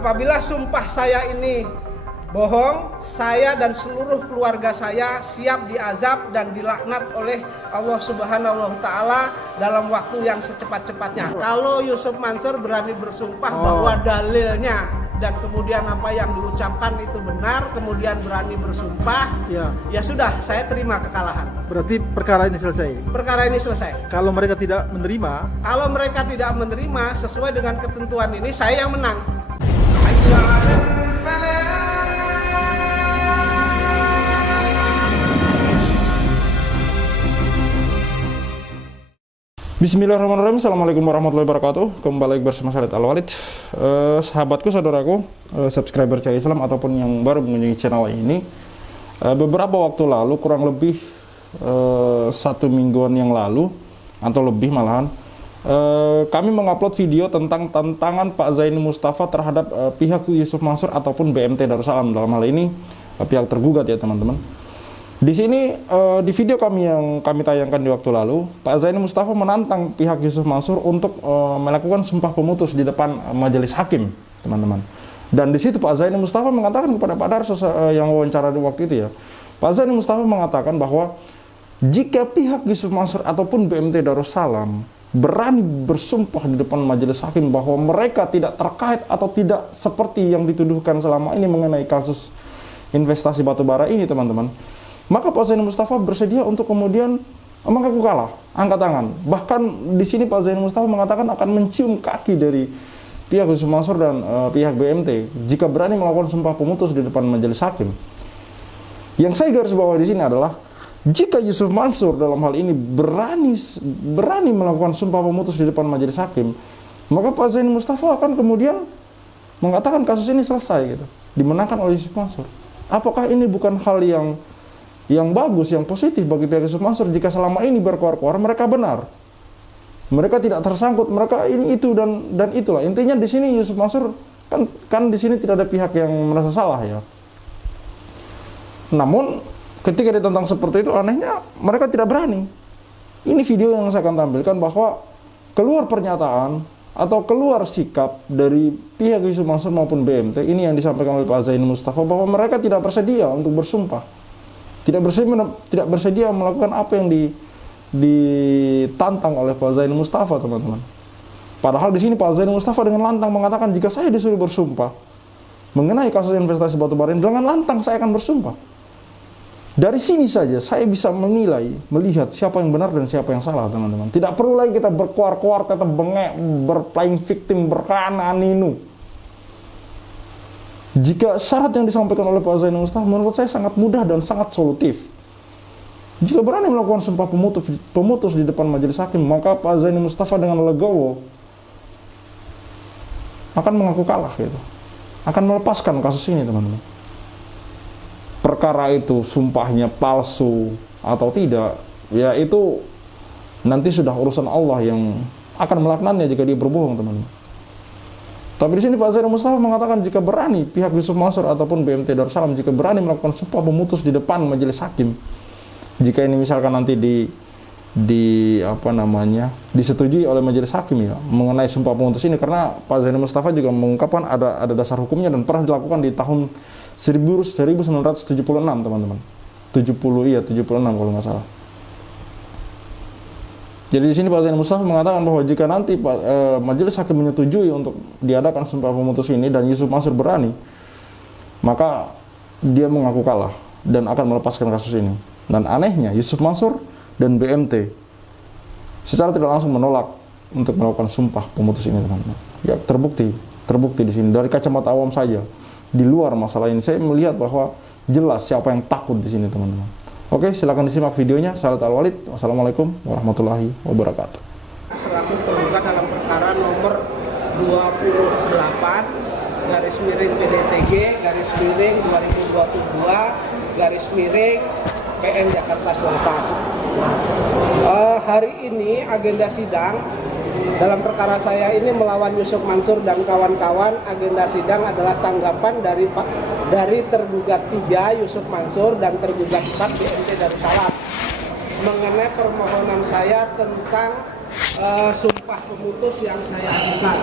apabila sumpah saya ini bohong, saya dan seluruh keluarga saya siap diazab dan dilaknat oleh Allah Subhanahu wa Ta'ala dalam waktu yang secepat-cepatnya. Kalau Yusuf Mansur berani bersumpah bahwa dalilnya dan kemudian apa yang diucapkan itu benar, kemudian berani bersumpah, ya sudah, saya terima kekalahan. Berarti perkara ini selesai? Perkara ini selesai. Kalau mereka tidak menerima? Kalau mereka tidak menerima sesuai dengan ketentuan ini, saya yang menang. Bismillahirrahmanirrahim. Assalamualaikum warahmatullahi wabarakatuh. Kembali lagi bersama saya Al-Walid. Sahabatku, saudaraku, subscriber Cahaya Islam ataupun yang baru mengunjungi channel ini, beberapa waktu lalu, kurang lebih 1 mingguan yang lalu atau lebih malahan, kami mengupload video tentang tantangan Pak Zaini Mustafa terhadap pihak Yusuf Mansur ataupun BMT Darussalam. Dalam hal ini pihak tergugat ya teman-teman. Di sini di video yang kami tayangkan di waktu lalu, Pak Zaini Mustafa menantang pihak Yusuf Mansur untuk melakukan sumpah pemutus di depan majelis hakim, teman-teman. Dan di situ Pak Zaini Mustafa mengatakan kepada Pak Darsus yang wawancara di waktu itu ya, Pak Zaini Mustafa mengatakan bahwa jika pihak Yusuf Mansur ataupun BMT Darussalam berani bersumpah di depan majelis hakim bahwa mereka tidak terkait atau tidak seperti yang dituduhkan selama ini mengenai kasus investasi batubara ini, teman-teman, maka Pak Zaini Mustafa bersedia untuk kemudian mengaku kalah, angkat tangan. Bahkan di sini Pak Zaini Mustafa mengatakan akan mencium kaki dari pihak Yusuf Mansur dan pihak BMT jika berani melakukan sumpah pemutus di depan majelis hakim. Yang saya garis bawah di sini adalah jika Yusuf Mansur dalam hal ini berani melakukan sumpah pemutus di depan majelis hakim, maka Pak Zaini Mustafa akan kemudian mengatakan kasus ini selesai gitu, dimenangkan oleh Yusuf Mansur. Apakah ini bukan hal yang bagus, yang positif bagi pihak Yusuf Mansur jika selama ini berkoar-koar mereka benar, mereka tidak tersangkut, mereka ini itu dan itulah intinya di sini Yusuf Mansur kan di sini tidak ada pihak yang merasa salah ya. Namun ketika ditentang seperti itu, anehnya mereka tidak berani. Ini video yang saya akan tampilkan bahwa keluar pernyataan atau keluar sikap dari pihak Yusuf Mansur maupun BMT ini yang disampaikan oleh Pak Zaini Mustafa bahwa mereka tidak bersedia untuk bersumpah. Tidak bersedia melakukan apa yang ditantang oleh Pak Zaini Mustafa, teman-teman. Padahal di sini Pak Zaini Mustafa dengan lantang mengatakan jika saya disuruh bersumpah mengenai kasus investasi batubara ini, dengan lantang saya akan bersumpah. Dari sini saja saya bisa menilai, melihat siapa yang benar dan siapa yang salah, teman-teman. Tidak perlu lagi kita berkuar-kuar, tetap bengek, berplaying victim, berkana ninu. Jika syarat yang disampaikan oleh Pak Zaini Mustafa menurut saya sangat mudah dan sangat solutif. Jika berani melakukan sumpah pemutus di depan majelis hakim, maka Pak Zaini Mustafa dengan legowo akan mengaku kalah gitu. Akan melepaskan kasus ini, teman-teman. Perkara itu sumpahnya palsu atau tidak, ya itu nanti sudah urusan Allah yang akan melaknatnya jika dia berbohong, teman-teman. Tapi di sini Pak Zaini Mustafa mengatakan jika berani pihak Yusuf Mansur ataupun BMT Darussalam jika berani melakukan sumpah pemutus di depan majelis hakim, jika ini misalkan nanti disetujui oleh majelis hakim ya mengenai sumpah pemutus ini, karena Pak Zaini Mustafa juga mengungkapkan ada dasar hukumnya dan pernah dilakukan di tahun 1976, teman-teman. 76 kalau nggak salah. Jadi di sini Pak Zaini Mustafa mengatakan bahwa jika nanti majelis hakim menyetujui untuk diadakan sumpah pemutus ini dan Yusuf Mansur berani, maka dia mengaku kalah dan akan melepaskan kasus ini. Dan anehnya Yusuf Mansur dan BMT secara tidak langsung menolak untuk melakukan sumpah pemutus ini, teman-teman. Ya terbukti di sini dari kacamata awam saja. Di luar masalah ini saya melihat bahwa jelas siapa yang takut di sini, teman-teman. Oke, silakan disimak videonya. Saya Al-Walid. Wassalamualaikum warahmatullahi wabarakatuh. Selaku tergugat dalam perkara nomor 28-PDTG/2022/PN Jakarta Selatan. Hari ini agenda sidang dalam perkara saya ini melawan Yusuf Mansur dan kawan-kawan. Agenda sidang adalah tanggapan dari tergugat 3 Yusuf Mansur dan tergugat 4 BMT Darussalam mengenai permohonan saya tentang sumpah pemutus yang saya ajukan.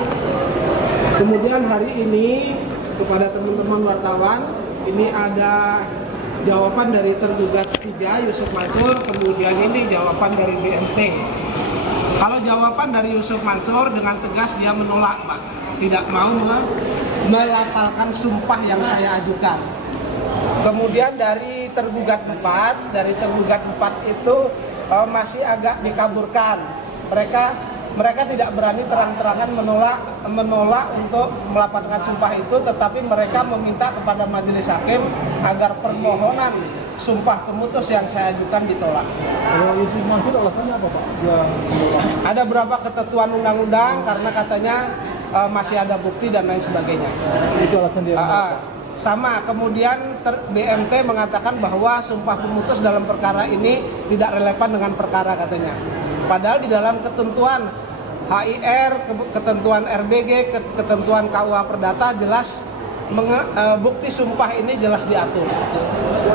Kemudian hari ini kepada teman-teman wartawan, ini ada jawaban dari tergugat 3 Yusuf Mansur, kemudian ini jawaban dari BMT. Kalau jawaban dari Yusuf Mansur dengan tegas dia menolak, Pak, tidak mau melafalkan sumpah yang saya ajukan. Kemudian dari tergugat 4 itu masih agak dikaburkan. Mereka tidak berani terang-terangan menolak untuk melafalkan sumpah itu, tetapi mereka meminta kepada majelis hakim agar permohonan sumpah pemutus yang saya ajukan ditolak. Kalau Yusuf Mansur alasannya apa, Pak? Dia menolak. Ada beberapa ketentuan undang-undang karena katanya masih ada bukti dan lain sebagainya. Itu alasan dia menolak. Sama, kemudian BMT mengatakan bahwa sumpah pemutus dalam perkara ini tidak relevan dengan perkara katanya. Padahal di dalam ketentuan HIR, ketentuan RBG, ketentuan KUH Perdata jelas bukti sumpah ini jelas diatur.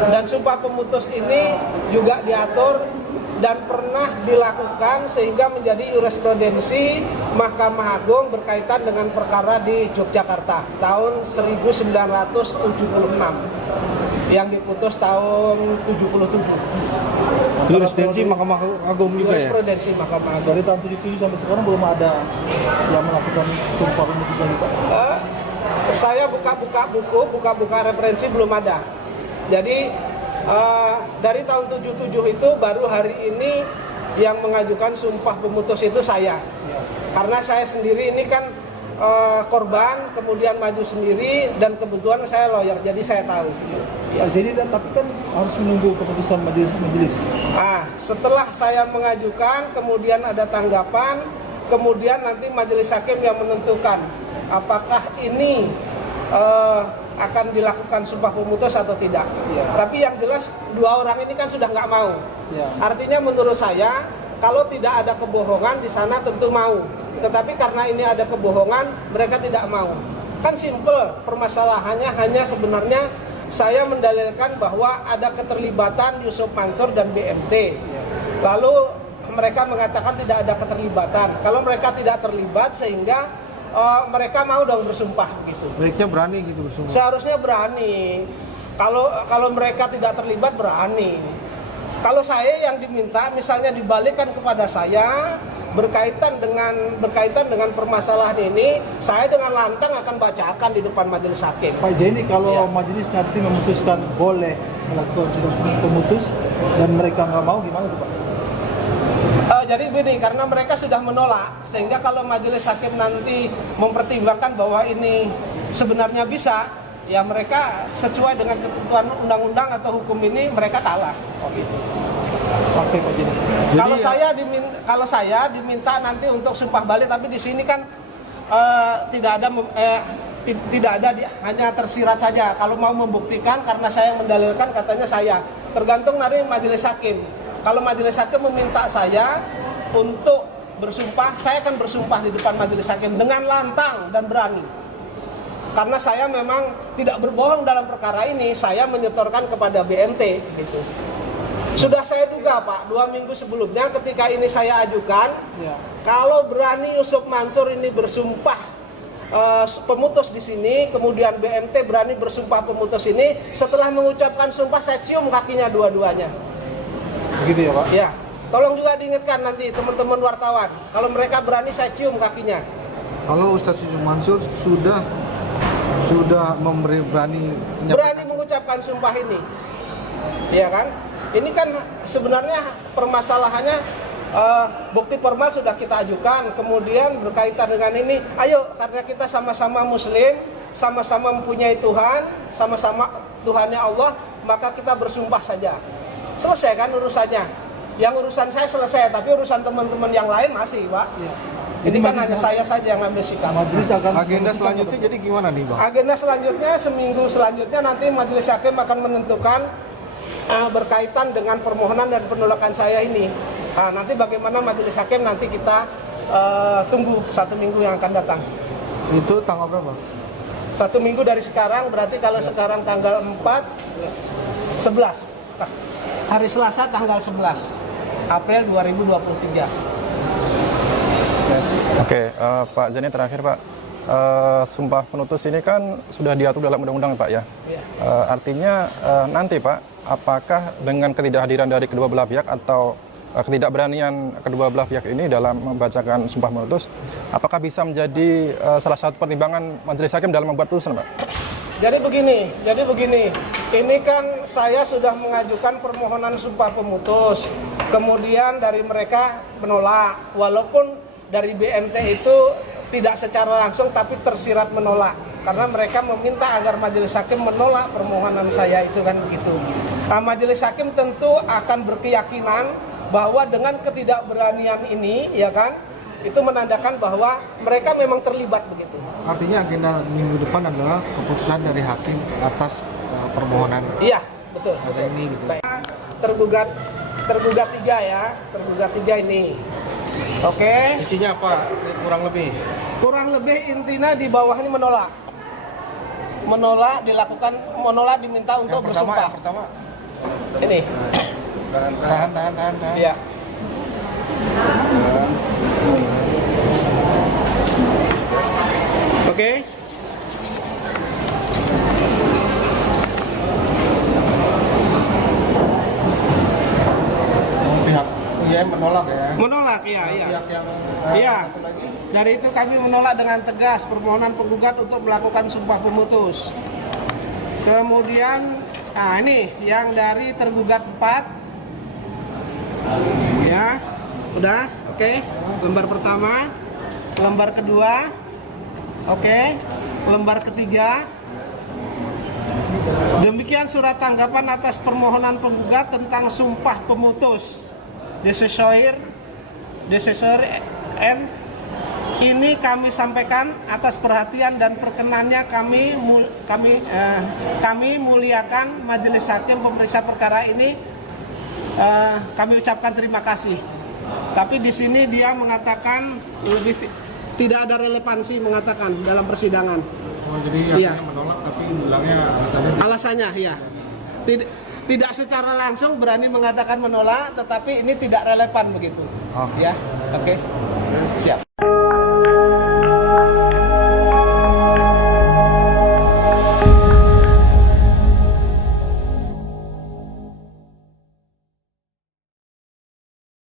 Dan sumpah pemutus ini juga diatur dan pernah dilakukan sehingga menjadi jurisprudensi Mahkamah Agung berkaitan dengan perkara di Yogyakarta tahun 1976 yang diputus tahun 77. Jurisprudensi Mahkamah Agung juga ya? Jurisprudensi Mahkamah Agung. Dari tahun 77 sampai sekarang belum ada yang melakukan sumpah pemutusan ini, Pak? Saya buka-buka buku, buka-buka referensi belum ada. Jadi dari tahun 77 itu baru hari ini yang mengajukan sumpah pemutus itu saya. Karena saya sendiri ini kan korban, kemudian maju sendiri, dan kebetulan saya lawyer, jadi saya tahu. Jadi tapi kan harus menunggu keputusan majelis. Setelah saya mengajukan, kemudian ada tanggapan, kemudian nanti majelis hakim yang menentukan apakah ini akan dilakukan sumpah pemutus atau tidak. Tapi yang jelas 2 orang ini kan sudah nggak mau. Artinya menurut saya kalau tidak ada kebohongan di sana tentu mau. Tetapi karena ini ada kebohongan, mereka tidak mau. Kan simple, permasalahannya hanya sebenarnya saya mendalilkan bahwa ada keterlibatan Yusuf Mansur dan BMT. Lalu mereka mengatakan tidak ada keterlibatan. Kalau mereka tidak terlibat sehingga mereka mau dong bersumpah gitu. Baiknya berani gitu bersumpah. Seharusnya berani. Kalau mereka tidak terlibat berani. Kalau saya yang diminta misalnya dibalikkan kepada saya berkaitan dengan permasalahan ini, saya dengan lantang akan bacakan di depan majelis hakim. Pak Zaini, kalau majelis nanti memutuskan boleh melakukan sumpah pemutus dan mereka nggak mau, gimana tuh, Pak? Jadi begini, karena mereka sudah menolak, sehingga kalau majelis hakim nanti mempertimbangkan bahwa ini sebenarnya bisa, ya mereka sesuai dengan ketentuan undang-undang atau hukum ini mereka kalah. Oke, Pak Zaini. Kalau saya diminta nanti untuk sumpah balik, tapi di sini kan tidak ada hanya tersirat saja. Kalau mau membuktikan, karena saya yang mendalilkan katanya saya. Tergantung dari majelis hakim. Kalau majelis hakim meminta saya untuk bersumpah, saya akan bersumpah di depan majelis hakim dengan lantang dan berani. Karena saya memang tidak berbohong dalam perkara ini, saya menyetorkan kepada BMT gitu. Sudah saya duga, Pak, 2 minggu sebelumnya ketika ini saya ajukan, kalau berani Yusuf Mansur ini bersumpah pemutus di sini, kemudian BMT berani bersumpah pemutus ini, setelah mengucapkan sumpah saya cium kakinya dua-duanya. Begitu ya, Pak? Ya. Tolong juga diingatkan nanti teman-teman wartawan, kalau mereka berani saya cium kakinya. Kalau Ustadz Yusuf Mansur sudah berani mengucapkan sumpah ini, ya kan? Ini kan sebenarnya permasalahannya bukti formal sudah kita ajukan, kemudian berkaitan dengan ini, ayo karena kita sama-sama Muslim, sama-sama mempunyai Tuhan, sama-sama Tuhannya Allah, maka kita bersumpah saja. Selesai kan urusannya. Yang urusan saya selesai, tapi urusan teman-teman yang lain masih, Pak. Ya. Ini kan hanya saya saja yang ambil sikap. Agenda selanjutnya jadi gimana nih, Bang? Agenda selanjutnya, seminggu selanjutnya nanti majelis hakim akan menentukan berkaitan dengan permohonan dan penolakan saya ini. Nanti bagaimana majelis hakim nanti kita tunggu 1 minggu yang akan datang. Itu tanggal berapa? 1 minggu dari sekarang, berarti kalau sekarang tanggal 4, 11. Hari Selasa tanggal 11 April 2023. Oke, Pak Zani terakhir Pak, sumpah penutus ini kan sudah diatur dalam undang-undang Pak ya. Artinya nanti Pak, apakah dengan ketidakhadiran dari kedua belah pihak atau ketidakberanian kedua belah pihak ini dalam membacakan sumpah penutus, apakah bisa menjadi salah satu pertimbangan majelis hakim dalam membuat putusan Pak? Jadi begini, ini kan saya sudah mengajukan permohonan sumpah pemutus, kemudian dari mereka menolak, walaupun dari BMT itu tidak secara langsung tapi tersirat menolak, karena mereka meminta agar majelis hakim menolak permohonan saya itu kan begitu. Nah, majelis hakim tentu akan berkeyakinan bahwa dengan ketidakberanian ini, ya kan, itu menandakan bahwa mereka memang terlibat begitu. Artinya agenda minggu depan adalah keputusan dari hakim atas permohonan. Iya, betul. Ada ini gitu. Tergugat 3 ya, tergugat 3 ini. Oke. Isinya apa? Kurang lebih. Kurang lebih intinya di bawah ini menolak. Menolak diminta untuk bersumpah. Yang pertama. Ini. Tahan. Iya. Oke. Pihak UIM menolak ya. Menolak, iya. Pihak yang Iya. satu lagi. Dari itu kami menolak dengan tegas permohonan penggugat untuk melakukan sumpah pemutus. Kemudian, nah ini yang dari tergugat 4. Ya, udah, oke. Lembar pertama, lembar kedua, oke. Lembar ketiga. Demikian surat tanggapan atas permohonan penggugat tentang sumpah pemutus. Desesoir N. Ini kami sampaikan atas perhatian dan perkenannya kami muliakan majelis hakim pemeriksa perkara ini. Kami ucapkan terima kasih. Tapi di sini dia mengatakan tidak ada relevansi mengatakan dalam persidangan. Oh, jadi Iya. artinya menolak tapi bilangnya Alasannya ya. Tidak secara langsung berani mengatakan menolak, tetapi ini tidak relevan begitu. Ya. Oke. Siap.